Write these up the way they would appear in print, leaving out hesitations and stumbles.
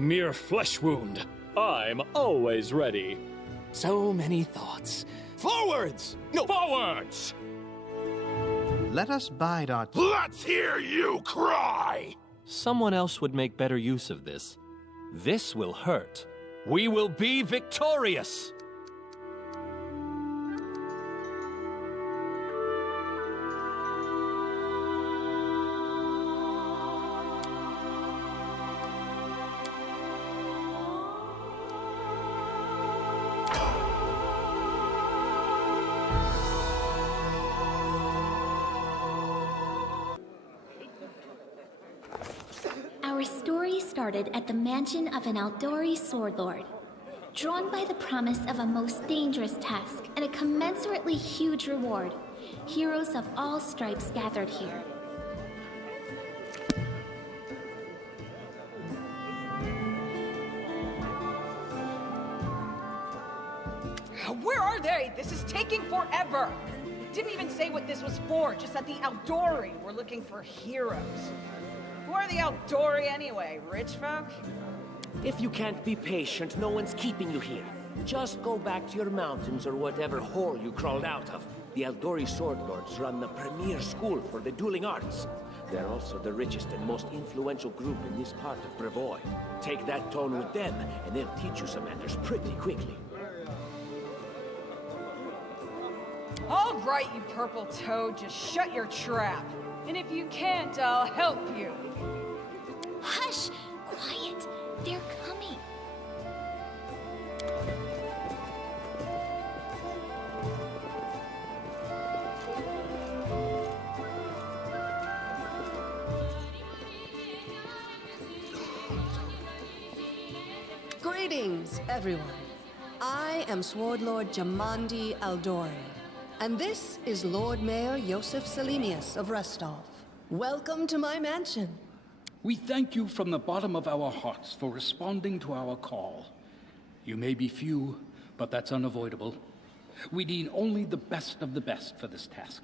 mere flesh wound. I'm always ready. So many thoughts. Forwards! No, forwards! Let us bide our time. Let's hear you cry! Someone else would make better use of this. This will hurt. We will be victorious! Our story started at the mansion of an Aldori sword lord. Drawn by the promise of a most dangerous task and a commensurately huge reward, heroes of all stripes gathered here. Where are they? This is taking forever! It didn't even say what this was for, just that the Aldori were looking for heroes. Who are the Aldori anyway? Rich folk? If you can't be patient, no one's keeping you here. Just go back to your mountains or whatever hole you crawled out of. The Aldori Sword Lords run the premier school for the dueling arts. They're also the richest and most influential group in this part of Brevoy. Take that tone with them, and they'll teach you some manners pretty quickly. All right, you purple toad, just shut your trap. And if you can't, I'll help you. Hush! Quiet! They're coming! Greetings, everyone. I am Sword Lord Jamandi Aldori, and this is Lord Mayor Yosef Salimius of Restov. Welcome to my mansion. We thank you from the bottom of our hearts for responding to our call. You may be few, but that's unavoidable. We need only the best of the best for this task.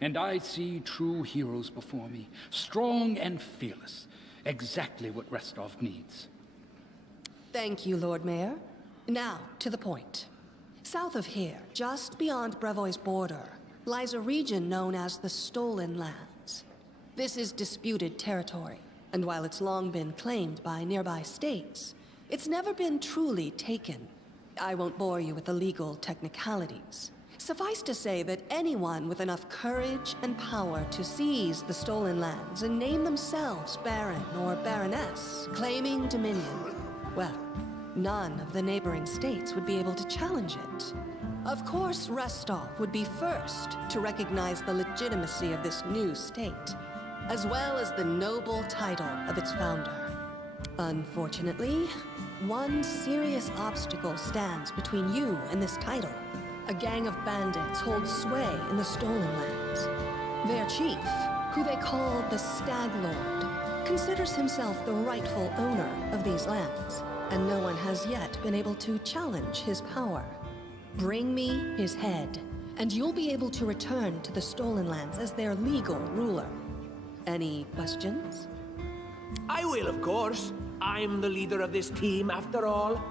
And I see true heroes before me, strong and fearless, exactly what Restov needs. Thank you, Lord Mayor. Now, to the point. South of here, just beyond Brevoy's border, lies a region known as the Stolen Lands. This is disputed territory, and while it's long been claimed by nearby states, it's never been truly taken. I won't bore you with the legal technicalities. Suffice to say that anyone with enough courage and power to seize the Stolen Lands and name themselves Baron or Baroness, claiming dominion, well, none of the neighboring states would be able to challenge it. Of course, Restov would be first to recognize the legitimacy of this new state, as well as the noble title of its founder. Unfortunately, one serious obstacle stands between you and this title. A gang of bandits holds sway in the Stolen Lands. Their chief, who they call the Stag Lord, considers himself the rightful owner of these lands, and no one has yet been able to challenge his power. Bring me his head, and you'll be able to return to the Stolen Lands as their legal ruler. Any questions? I will, of course. I'm the leader of this team, after all.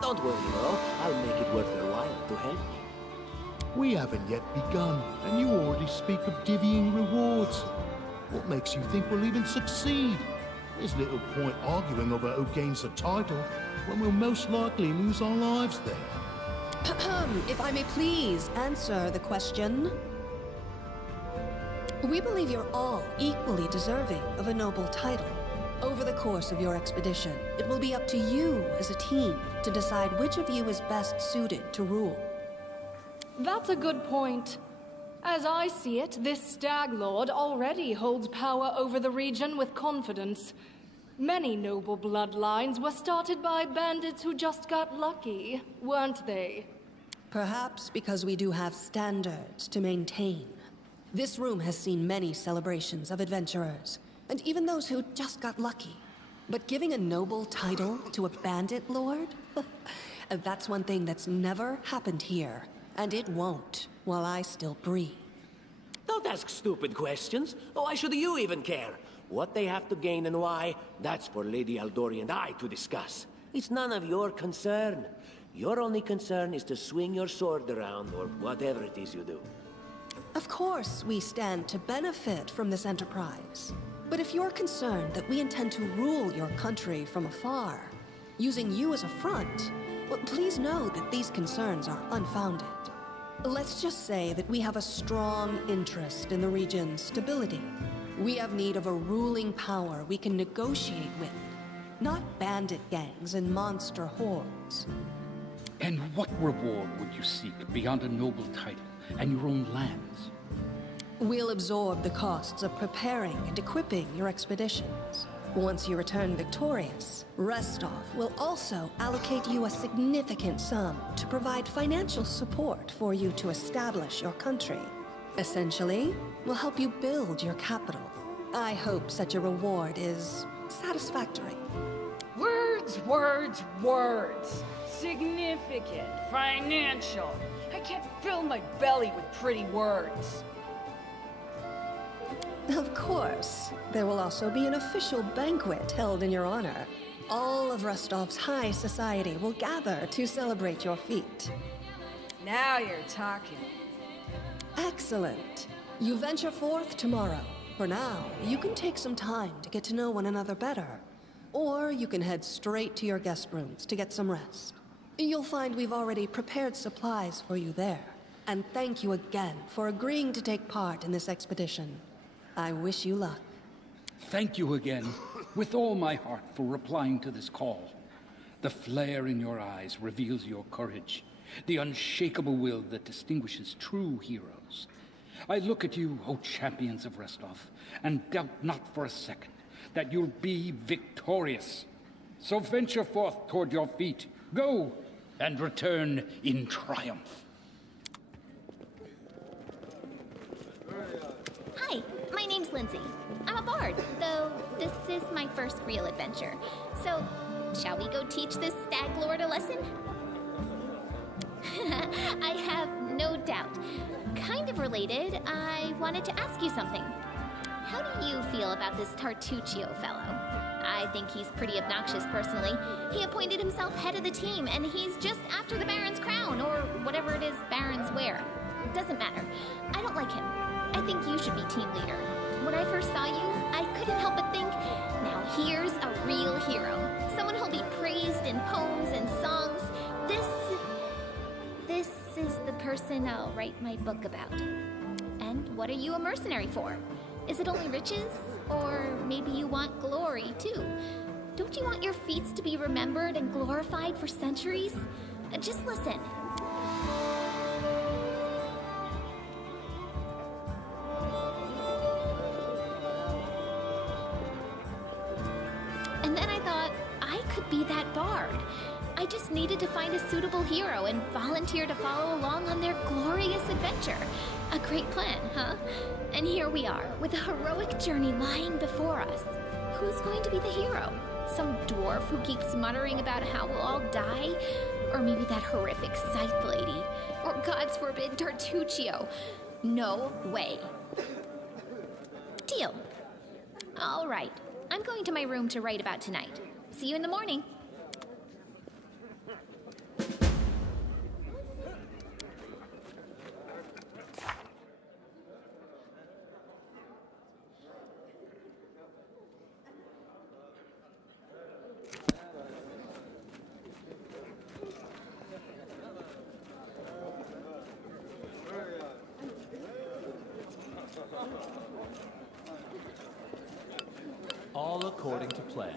Don't worry, though. I'll make it worth your while to help me. We haven't yet begun, and you already speak of divvying rewards. What makes you think we'll even succeed? There's little point arguing over who gains the title when we'll most likely lose our lives there. If I may please answer the question. We believe you're all equally deserving of a noble title. Over the course of your expedition, it will be up to you as a team to decide which of you is best suited to rule. That's a good point. As I see it, this Stag Lord already holds power over the region with confidence. Many noble bloodlines were started by bandits who just got lucky, weren't they? Perhaps because we do have standards to maintain. This room has seen many celebrations of adventurers, and even those who just got lucky. But giving a noble title to a bandit lord? That's one thing that's never happened here, and it won't while I still breathe. Don't ask stupid questions. Why should you even care? What they have to gain and why, that's for Lady Aldori and I to discuss. It's none of your concern. Your only concern is to swing your sword around, or whatever it is you do. Of course, we stand to benefit from this enterprise. But if you're concerned that we intend to rule your country from afar, using you as a front, well, please know that these concerns are unfounded. Let's just say that we have a strong interest in the region's stability. We have need of a ruling power we can negotiate with, not bandit gangs and monster hordes. And what reward would you seek beyond a noble title and your own lands? We'll absorb the costs of preparing and equipping your expeditions. Once you return victorious, Restov will also allocate you a significant sum to provide financial support for you to establish your country. Essentially, we'll help you build your capital. I hope such a reward is satisfactory. Words, words, words. Significant, financial. I can't fill my belly with pretty words. Of course. There will also be an official banquet held in your honor. All of Rostov's high society will gather to celebrate your feat. Now you're talking. Excellent. You venture forth tomorrow. For now, you can take some time to get to know one another better. Or you can head straight to your guest rooms to get some rest. You'll find we've already prepared supplies for you there. And thank you again for agreeing to take part in this expedition. I wish you luck. Thank you again, with all my heart, for replying to this call. The flare in your eyes reveals your courage, the unshakable will that distinguishes true heroes. I look at you, O champions of Restov, and doubt not for a second that you'll be victorious. So venture forth toward your feet. Go, and return in triumph. Hi, my name's Lindsay. I'm a bard, though this is my first real adventure. So, shall we go teach this stag lord a lesson? I have no doubt. Kind of related, I wanted to ask you something. How do you feel about this Tartuccio fellow? I think he's pretty obnoxious, personally. He appointed himself head of the team, and he's just after the Baron's crown, or whatever it is barons wear. Doesn't matter. I don't like him. I think you should be team leader. When I first saw you, I couldn't help but think, now here's a real hero. Someone who'll be praised in poems and songs. This is the person I'll write my book about. And what are you a mercenary for? Is it only riches? Or maybe you want glory, too? Don't you want your feats to be remembered and glorified for centuries? Just listen. And then I thought, I could be that bard. I just needed to find a suitable hero and volunteer to follow along on their glorious adventure. A great plan, huh? And here we are, with a heroic journey lying before us. Who's going to be the hero? Some dwarf who keeps muttering about how we'll all die? Or maybe that horrific scythe lady? Or, God's forbid, Tartuccio? No way. Deal. All right. I'm going to my room to write about tonight. See you in the morning. All according to plan.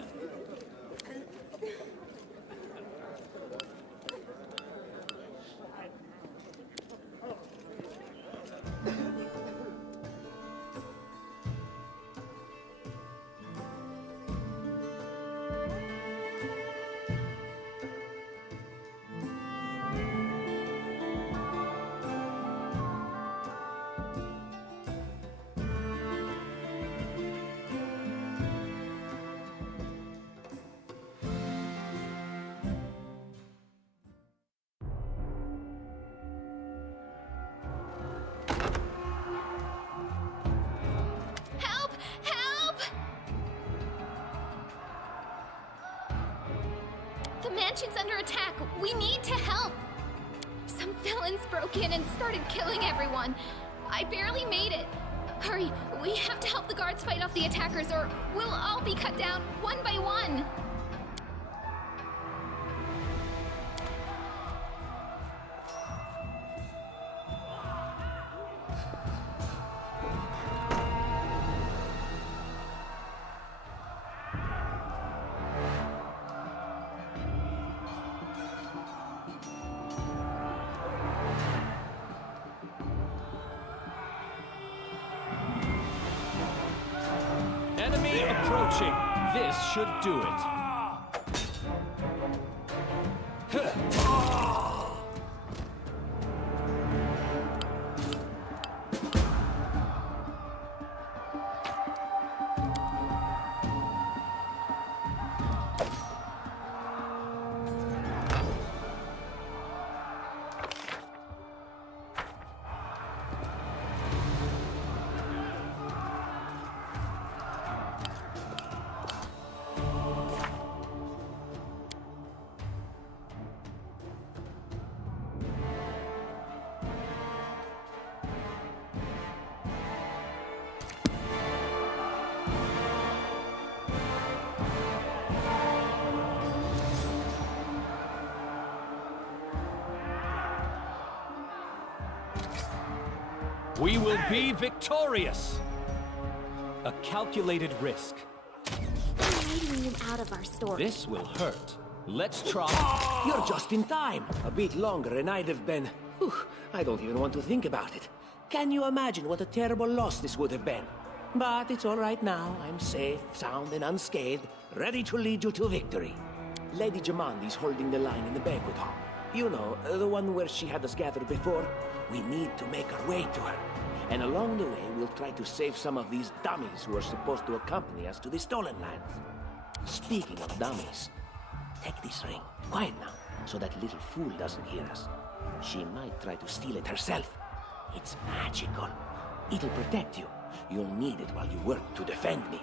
mansion's under attack. We need to help. Some villains broke in and started killing everyone. I barely made it. Hurry, we have to help the guards fight off the attackers or we'll all be cut down one by one. Enemy approaching. This should do it. We will be victorious! A calculated risk. I'm leading you out of our story. This will hurt. Let's try. You're just in time. A bit longer and I'd have been... Whew, I don't even want to think about it. Can you imagine what a terrible loss this would have been? But it's all right now. I'm safe, sound, and unscathed, ready to lead you to victory. Lady Jamandi's holding the line in the banquet hall. You know, the one where she had us gathered before. We need to make our way to her. And along the way, we'll try to save some of these dummies who are supposed to accompany us to the stolen lands. Speaking of dummies, take this ring. Quiet now, so that little fool doesn't hear us. She might try to steal it herself. It's magical. It'll protect you. You'll need it while you work to defend me.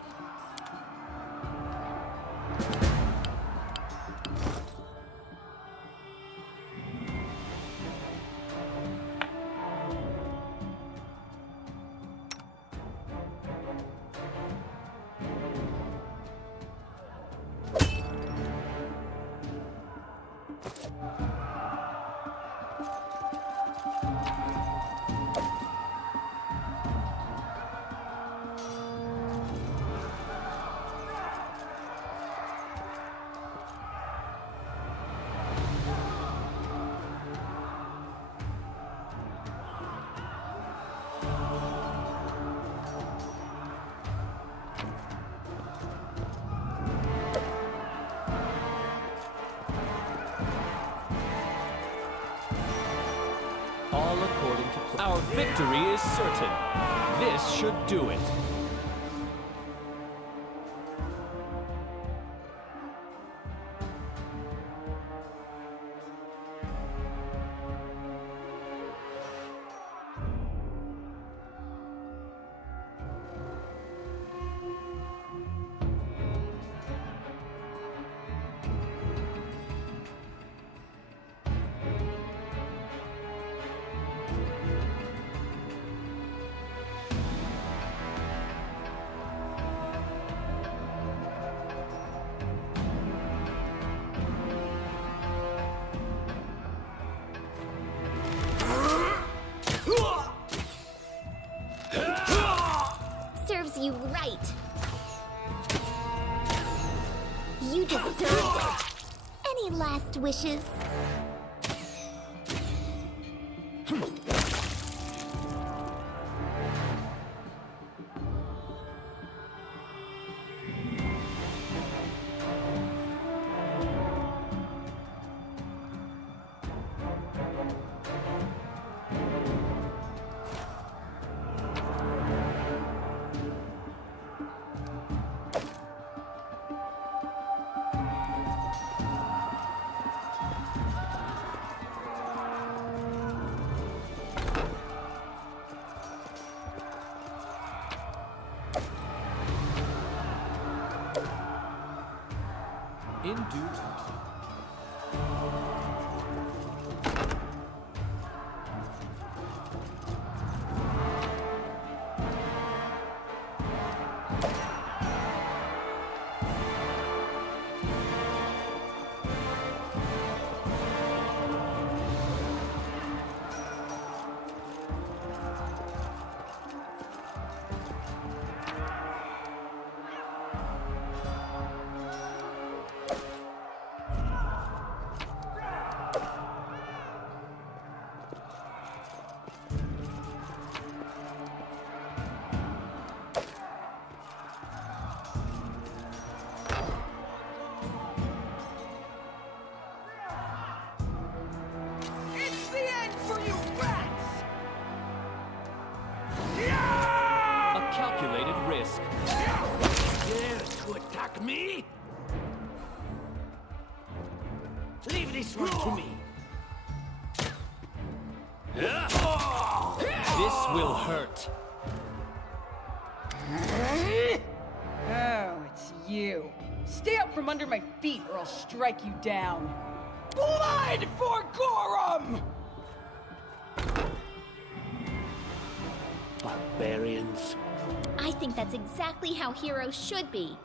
All according to plan. Our victory is certain. This should do it. Serves you right. You deserve it. Any last wishes? In due time. risk. Dare to attack me? Leave this one to me. This will hurt. Oh, it's you. Stay up from under my feet or I'll strike you down. Blood for Gorum! Barbarians. I think that's exactly how heroes should be.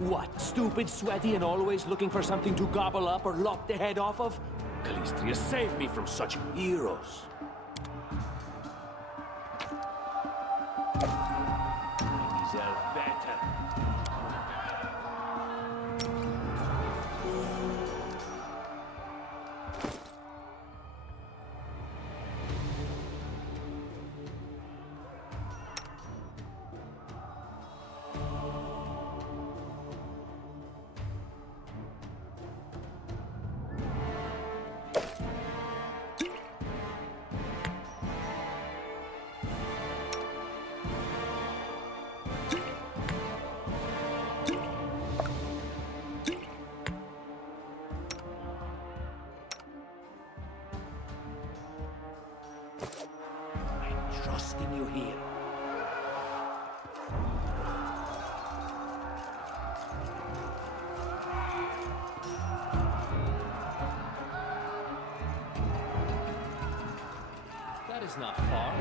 What, stupid, sweaty, and always looking for something to gobble up or lop the head off of? Calistria saved me from such heroes. I deserve better. Trusting you here. That is not far.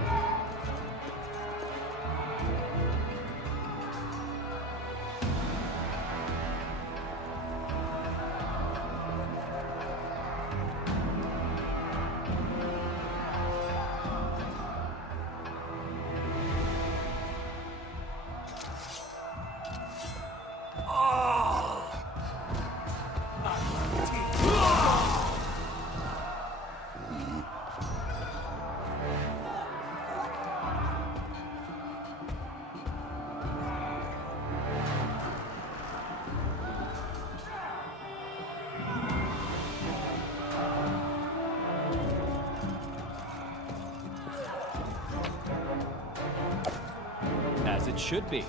As it should be.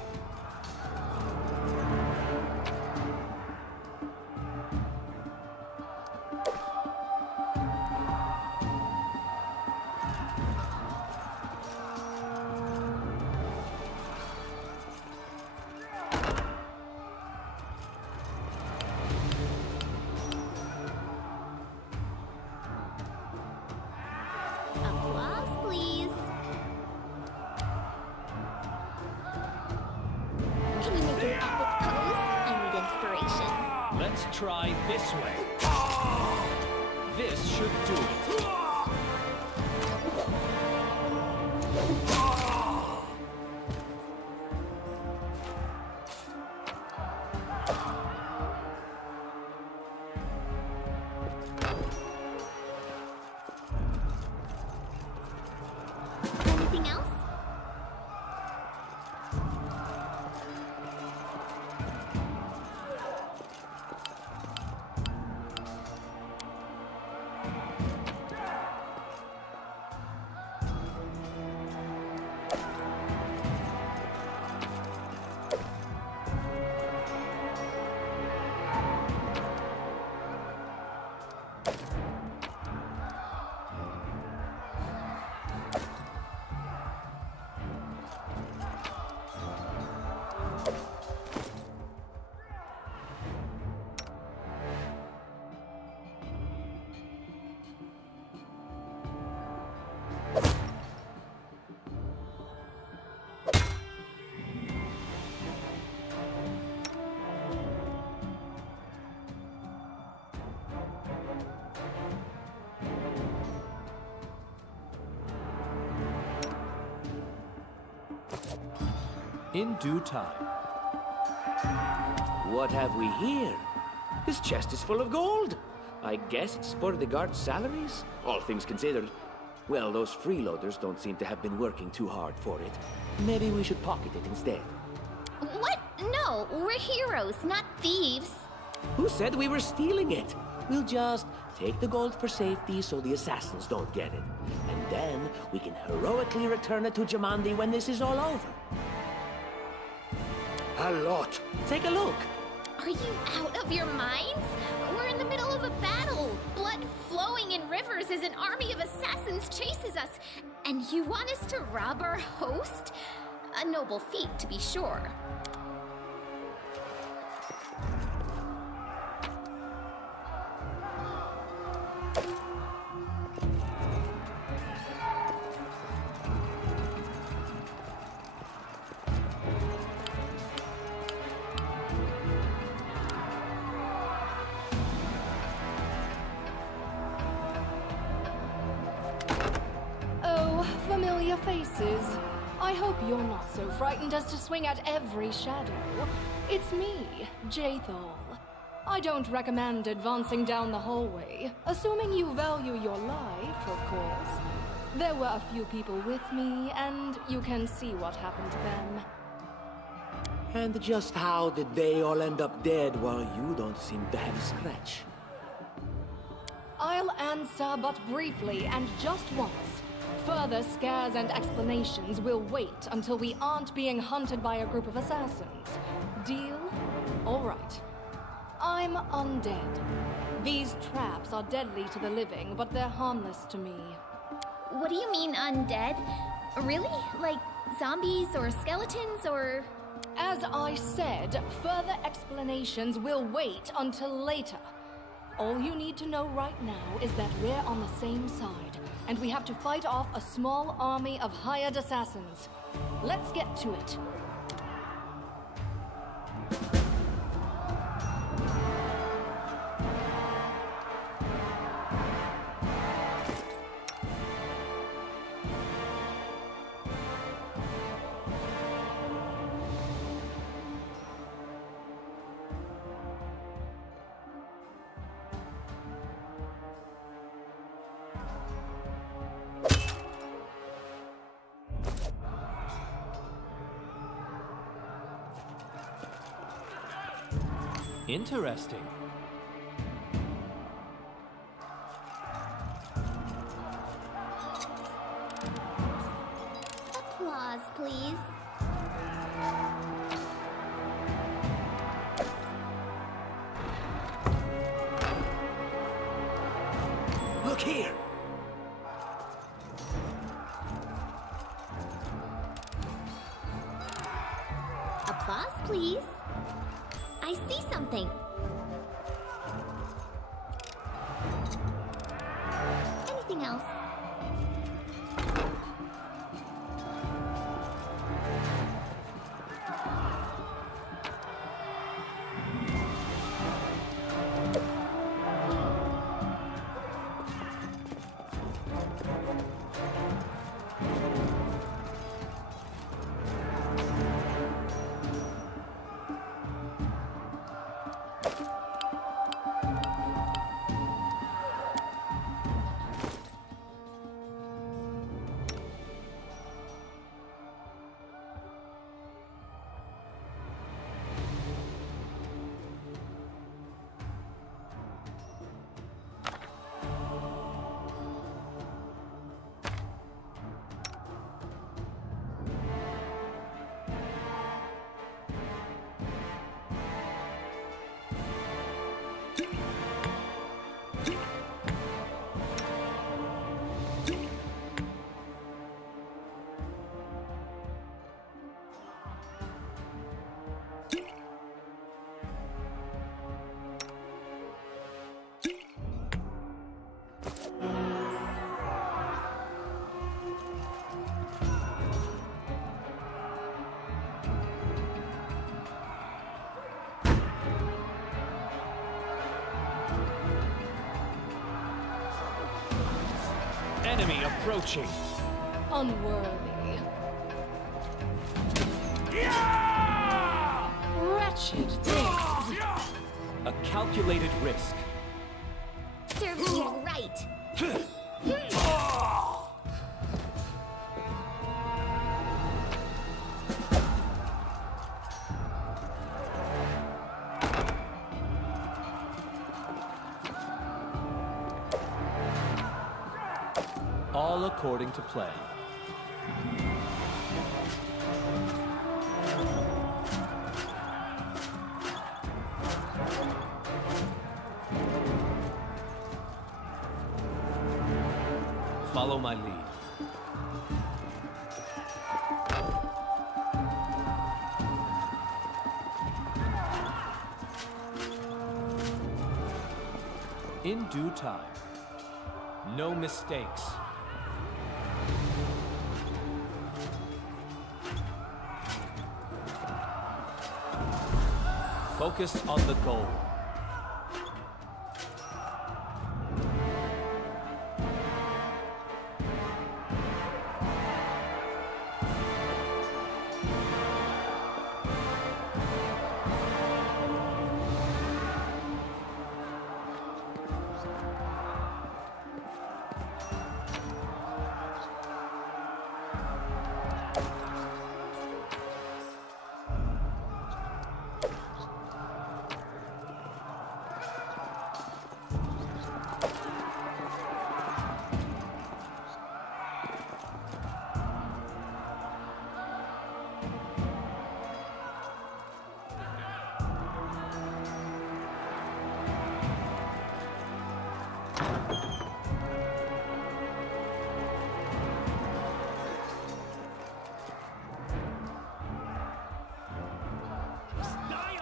Applause, please. Can you make an epic pose? I need inspiration. Let's try this way. This should do it. Anything else? In due time. What have we here? This chest is full of gold. I guess it's for the guards' salaries, all things considered. Well, those freeloaders don't seem to have been working too hard for it. Maybe we should pocket it instead. What? No, we're heroes, not thieves. Who said we were stealing it? We'll just take the gold for safety so the assassins don't get it. And then we can heroically return it to Jamandi when this is all over. A lot. Take a look. Are you out of your minds? We're in the middle of a battle. Blood flowing in rivers as an army of assassins chases us. And you want us to rob our host? A noble feat, to be sure. Familiar faces. I hope you're not so frightened as to swing at every shadow. It's me, Jaethal. I don't recommend advancing down the hallway, assuming you value your life, of course. There were a few people with me, and you can see what happened to them. And just how did they all end up dead while you don't seem to have a scratch? I'll answer but briefly and just once. Further scares and explanations will wait until we aren't being hunted by a group of assassins. Deal? All right. I'm undead. These traps are deadly to the living, but they're harmless to me. What do you mean undead? Really? Like zombies or skeletons or... As I said, further explanations will wait until later. All you need to know right now is that we're on the same side, and we have to fight off a small army of hired assassins. Let's get to it. Interesting. Applause, please. Look here! Applause, please. I see something. Anything else? Enemy approaching. Unworthy. Wretched things. A calculated risk. Serves you right. All according to plan. Follow my lead. In due time. No mistakes. Focus on the goal.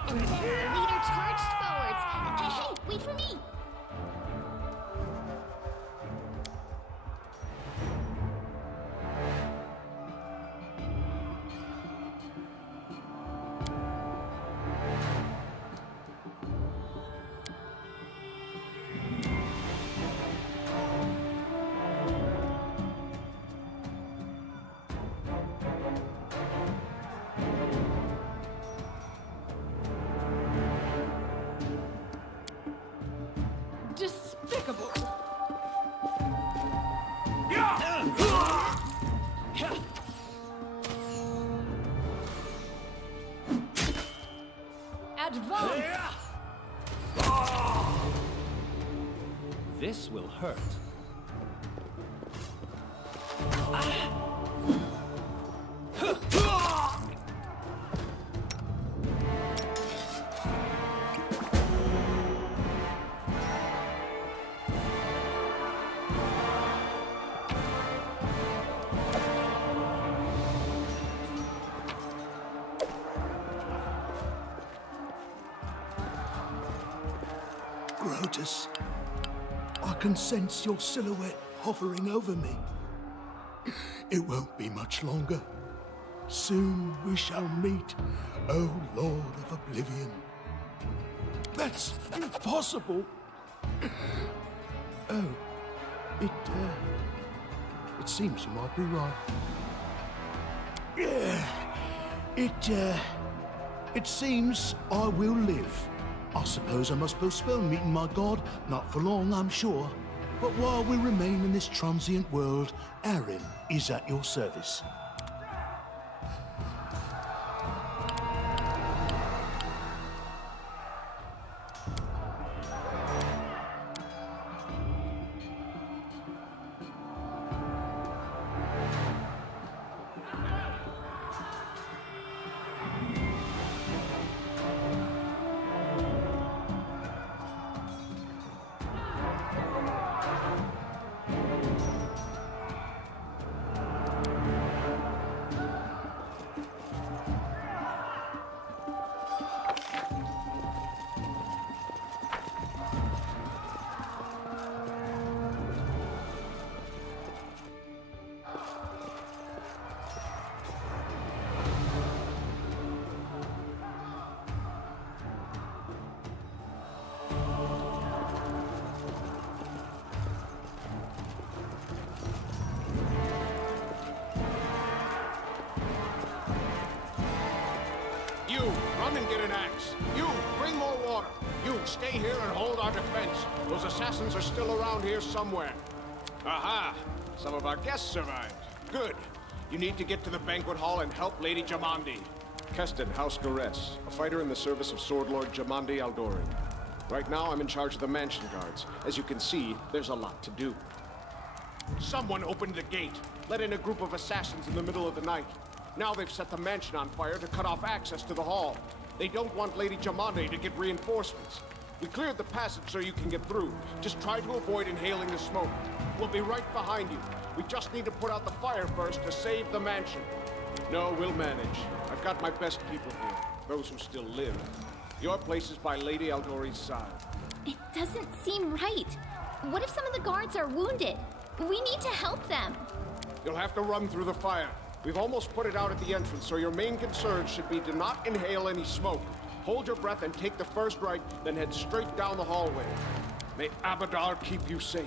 And then the leader charged forwards. Hey, wait for me! Despicable! Advance! This will hurt. Grotus, I can sense your silhouette hovering over me. It won't be much longer. Soon we shall meet, O Lord of Oblivion. That's impossible. Oh, it seems you might be right. It seems I will live. I suppose I must postpone meeting my god, not for long, I'm sure. But while we remain in this transient world, Aaron is at your service. You, run and get an axe. You, bring more water. You, stay here and hold our defense. Those assassins are still around here somewhere. Aha! Some of our guests survived. Good. You need to get to the banquet hall and help Lady Jamandi. Keston, House Gores, a fighter in the service of Sword Lord Jamandi Aldori. Right now, I'm in charge of the mansion guards. As you can see, there's a lot to do. Someone opened the gate, let in a group of assassins in the middle of the night. Now they've set the mansion on fire to cut off access to the hall. They don't want Lady Jamandi to get reinforcements. We cleared the passage so you can get through. Just try to avoid inhaling the smoke. We'll be right behind you. We just need to put out the fire first to save the mansion. No, we'll manage. I've got my best people here. Those who still live. Your place is by Lady Aldori's side. It doesn't seem right. What if some of the guards are wounded? We need to help them. You'll have to run through the fire. We've almost put it out at the entrance, so your main concern should be to not inhale any smoke. Hold your breath and take the first right, then head straight down the hallway. May Abadar keep you safe.